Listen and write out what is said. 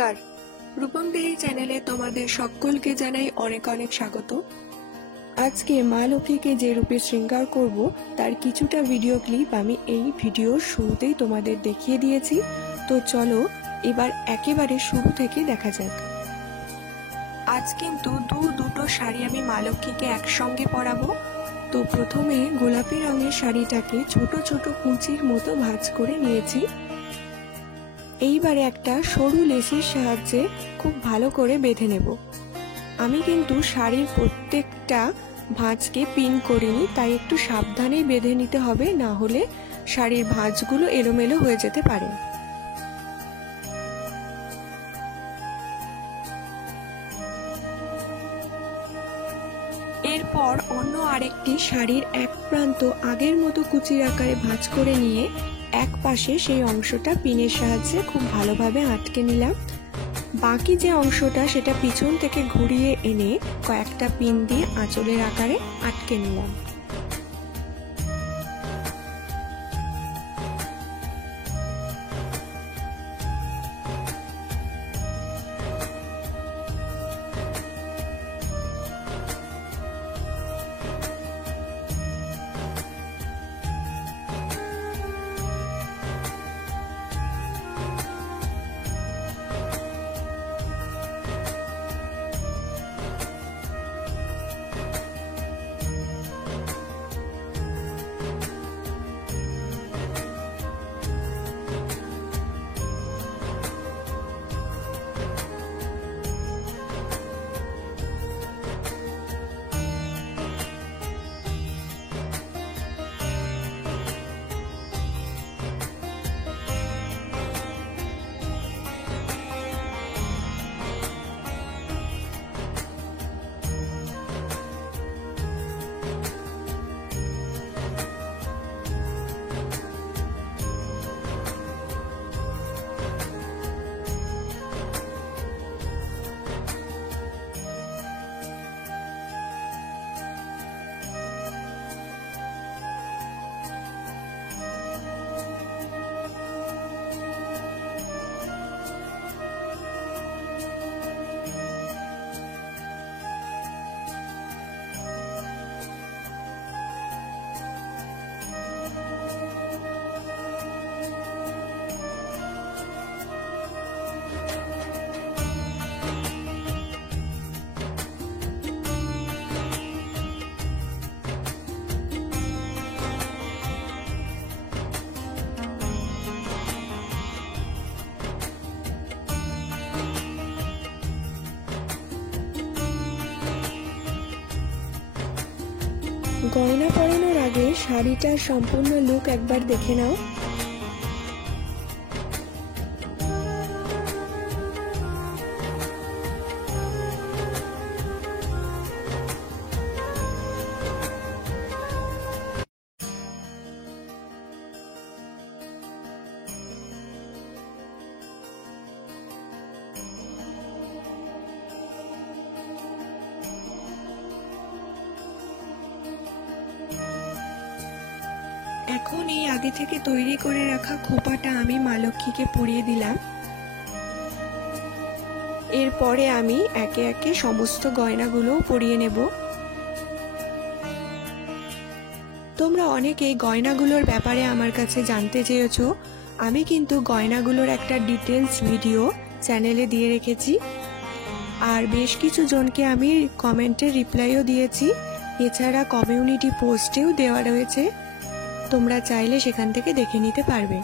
নমস্কার, রূপম দেহি চ্যানেলে তোমাদের সকলকে জানাই অনেক অনেক স্বাগত। আজকে মা লক্ষ্মীকে যে রূপে শৃঙ্গার করব তার কিছুটা ভিডিও ক্লিপ আমি এই ভিডিওর শুরুতেই তোমাদের দেখিয়ে দিয়েছি। তো চলো এবার একেবারে শুরু থেকে দেখা যাক। আজ কিন্তু দুটো শাড়ি আমি মা লক্ষ্মীকে একসঙ্গে পরাবো। তো প্রথমে গোলাপি রঙের শাড়িটাকে ছোট ছোট কুচির মতো ভাঁজ করে নিয়েছি। এইবারে একটা সরু লেসের সাহায্যে খুব ভালো করে বেঁধে নেব। আমি কিন্তু শাড়ির প্রত্যেকটা ভাঁজকে পিন করিনি, তাই একটু সাবধানে বেঁধে নিতে হবে, না হলে শাড়ির ভাঁজগুলো এলোমেলো হয়ে যেতে পারে। এরপর অন্য আরেকটি শাড়ির এক প্রান্ত আগের মতো কুচির আকারে ভাঁজ করে নিয়ে এক পাশে সেই অংশটা পিনের সাহায্যে খুব ভালোভাবে আটকে নিলাম। বাকি যে অংশটা সেটা পিছন থেকে ঘুরিয়ে এনে কয়েকটা পিন দিয়ে আঁচলের আকারে আটকে নিলাম। গয়না পরানোর আগে শাড়িটার সম্পূর্ণ লুক একবার দেখে নাও। এখন এই আগে থেকে তৈরি করে রাখা খোপাটা আমি মা লক্ষ্মীকে পরিয়ে দিলাম। এরপরে আমি একে একে সমস্ত গয়নাগুলোও পরিয়ে নেব। তোমরা অনেকেই গয়নাগুলোর ব্যাপারে আমার কাছে জানতে চেয়েছো। আমি কিন্তু গয়নাগুলোর একটা ডিটেলস ভিডিও চ্যানেলে দিয়ে রেখেছি, আর বেশ কিছু জনকে আমি কমেন্টে রিপ্লাইও দিয়েছি। এছাড়া কমিউনিটি পোস্টেও দেওয়া রয়েছে, তোমরা চাইলে সেখান থেকে দেখে নিতে পারবে।